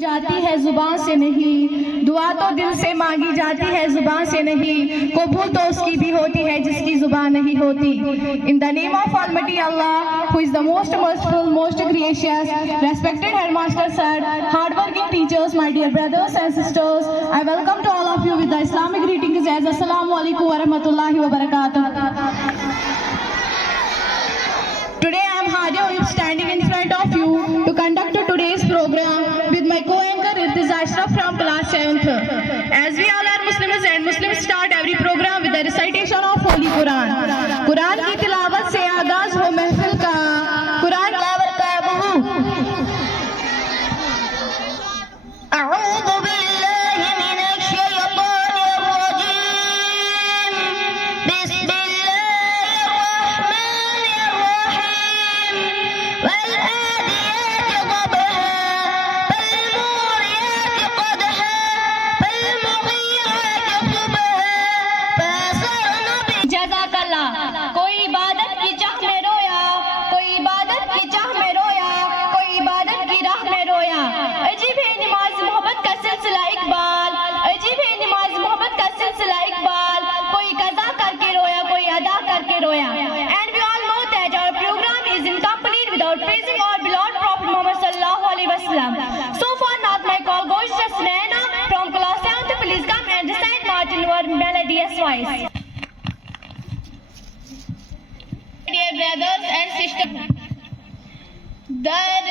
जाती है जुबान से नहीं, दुआ तो दिल से मांगी जाती है जुबान से नहीं, कबूल तो उसकी भी होती है जिसकी जुबान नहीं होती। In the name of Almighty Allah, who is the most merciful, most gracious, respected headmaster sir, hardworking teachers, my dear brothers and sisters, I welcome to all of you with the Islamic greetings as Assalamu alaikum wa rahmatullahi wa barakatuh. Today I am Hadia Oyub standing in front of you to conduct today's program with my co-anchor Irtiza Ashraf from class 7th. As we all are Muslims and Muslims start every program with the recitation of Holy Quran. Quran की तिलावत से आगाज हो महफिल का, कुरान तिलावत का And we all know that our program is incomplete without praising our beloved Prophet Muhammad sallallahu alaihi wasallam. So for now, my call goes to Sunaina from class 7th. Please come and recite Martin your melodious voice. Dear brothers and sisters, दर्द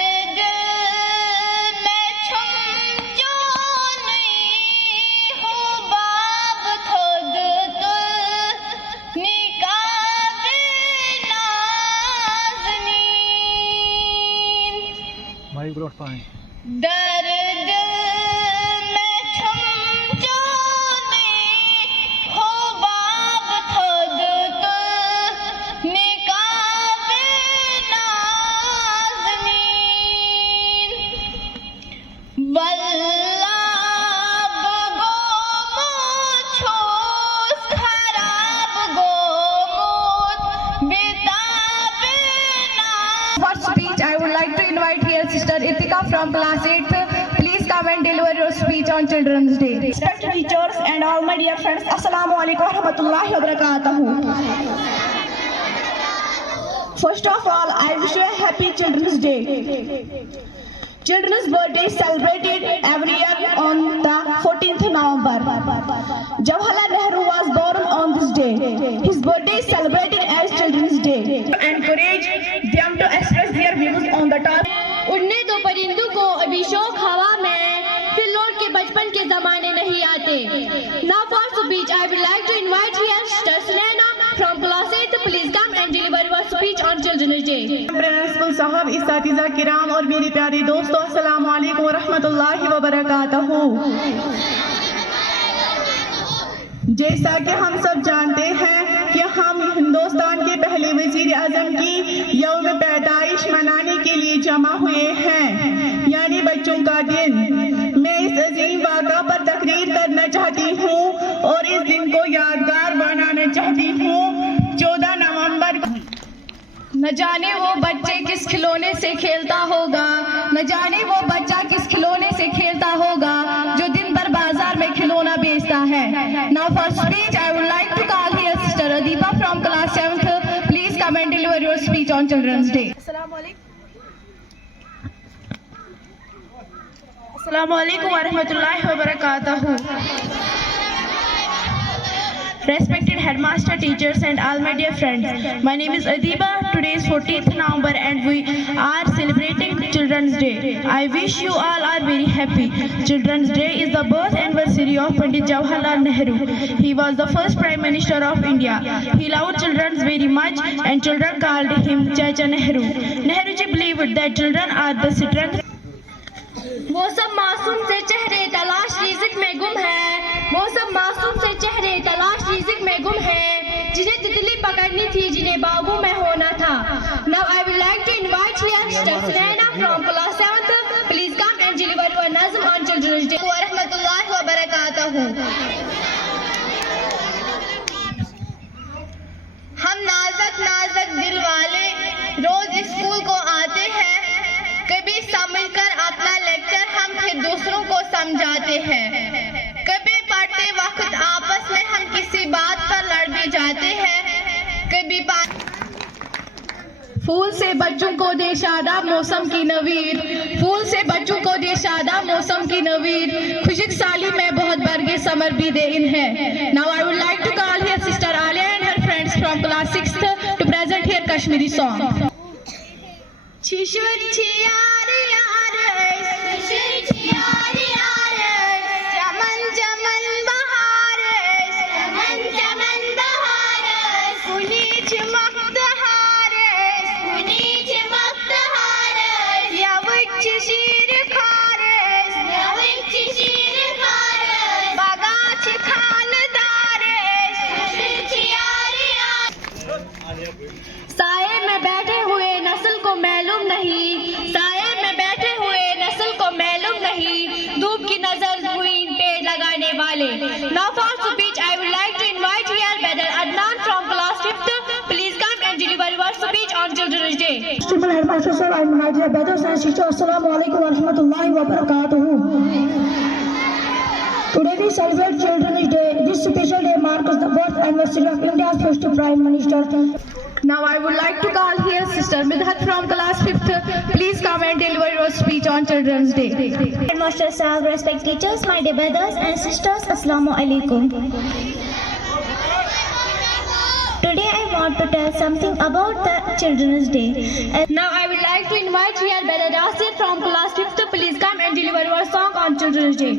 में छम जो नहीं हो बाब खुद तो निकाबे नाज़नीन वल्लाब गो मुझोस खराब गो मुझ बिताबे ना। For speech, I would like to invite here Sister Itika from class 8th. Please come and deliver your speech on Children's Day. Respected teachers and all my dear friends, Assalamu alaikum wa rahmatullahi wa barakatuh. First of all, I wish you a happy Children's Day. Children's birthday is celebrated every year on the 14th November. Jawaharlal Nehru was born on this day. His birthday is celebrated as Children's Day. To encourage them to express their views on the topic. उड़ने दो परिंदों को अभी शौक हवा में, फिर लौट के बचपन के जमाने नहीं आते. Now for speech, I would like to invite here Sister Sunaina from class 8th. Please come and deliver your speech on Children's Day. Principal साहब, इस्तातिज़ा किराम और मेरे प्यारे दोस्तों, अस्सलामु अलैकुम व रहमतुल्लाहि व बरकातहू। जैसा कि हम सब जानते हैं कि हम हिंदुस्तान के पहले वजीर आजम की यौम पैदाइश मनाने के लिए जमा हुए हैं, यानी बच्चों का दिन। मैं इस अजीम वाक़ा पर तकरीर करना चाहती हूँ और इस दिन को यादगार बनाना चाहती हूँ। 14 नवंबर न जाने वो बच्चे किस खिलौने से खेलता होगा, न जाने वो बच्चा किस खिलौने से खेलता होगा जो दिन भर बाजार में खिलौना बेचता है। Now for speech, I would like to call here Sister Adiba from class 7th. Please come and deliver your speech on Children's Day. Assalamu alaikum wa rahmatullahi wa barakatuh. Respected headmaster, teachers and all my dear friends, my name is Adiba. Today is 14th November and we are celebrating Children's Day. I wish you all are very happy. Children's Day is the birth anniversary of Pandit Jawaharlal Nehru. He was the first Prime Minister of India. He loved children very much and children called him Chacha Nehru. Nehru ji believed that children are the strength. वो सब मासूम से चेहरे तलाश रिज़्क़ में गुम है, वो सब मासूम से चेहरे तलाश रिज़्क़ में गुम है, जिन्हें तितली पकड़नी थी, जिन्हें बागों में होना था. Now I would like to invite here Sister Sunaina from class 7th. Please come and deliver your nazm on Children's Day. wa rahmatullahi wa barakatuh. हम नाज़क नाज़क दिल वाले रोज स्कूल को आते हैं, कभी समझकर अपना लेक्चर हम फिर दूसरों को समझाते हैं। कभी पढ़ते वक्त आपस में हम किसी बात पर लड़ भी जाते हैं। कभी फूल से बच्चों को दे शादाब मौसम की नवीर, फूल से बच्चों को दे शादाब मौसम की नवीर, खुशक साली में बहुत बरगे समर भी दे इन्हें। Now I would like to call here Sister Alia and her friends from class 6th to present here Kashmiri song. चमन चमन बहार, चमन चमन बहार, कुनी चमकत हार, कुनी चमकत हार, यवच शीर खार, यवच शीर खार, बगाच खानदार, साये में बैठे हुए नस्ल को मालूम नहीं, साये में बैठे हुए नस्ल को मालूम नहीं, धूप की नजर हुई इन पेड़ लगाने वाले। Now for speech I would like to invite here Brother Adnan from class 5th. Please come and deliver your speech on Children's Day. Distinguished Headmaster Sir and my dear brothers and sisters, Assalamu alaikum wa rahmatullahi wa barakatuh. Today we celebrate Children's Day. This special day marks the birth anniversary of India's first Prime Minister. Now I would like to call here Sister Midhat from class 5th. Please come and deliver your speech on Children's Day. Headmaster Sahab, respect teachers, my dear brothers and sisters, Assalamu alaikum. Today I want to tell something about the Children's Day. Now I would like to invite here Brother Dasir from class 5th. Please come and deliver your song on Children's Day.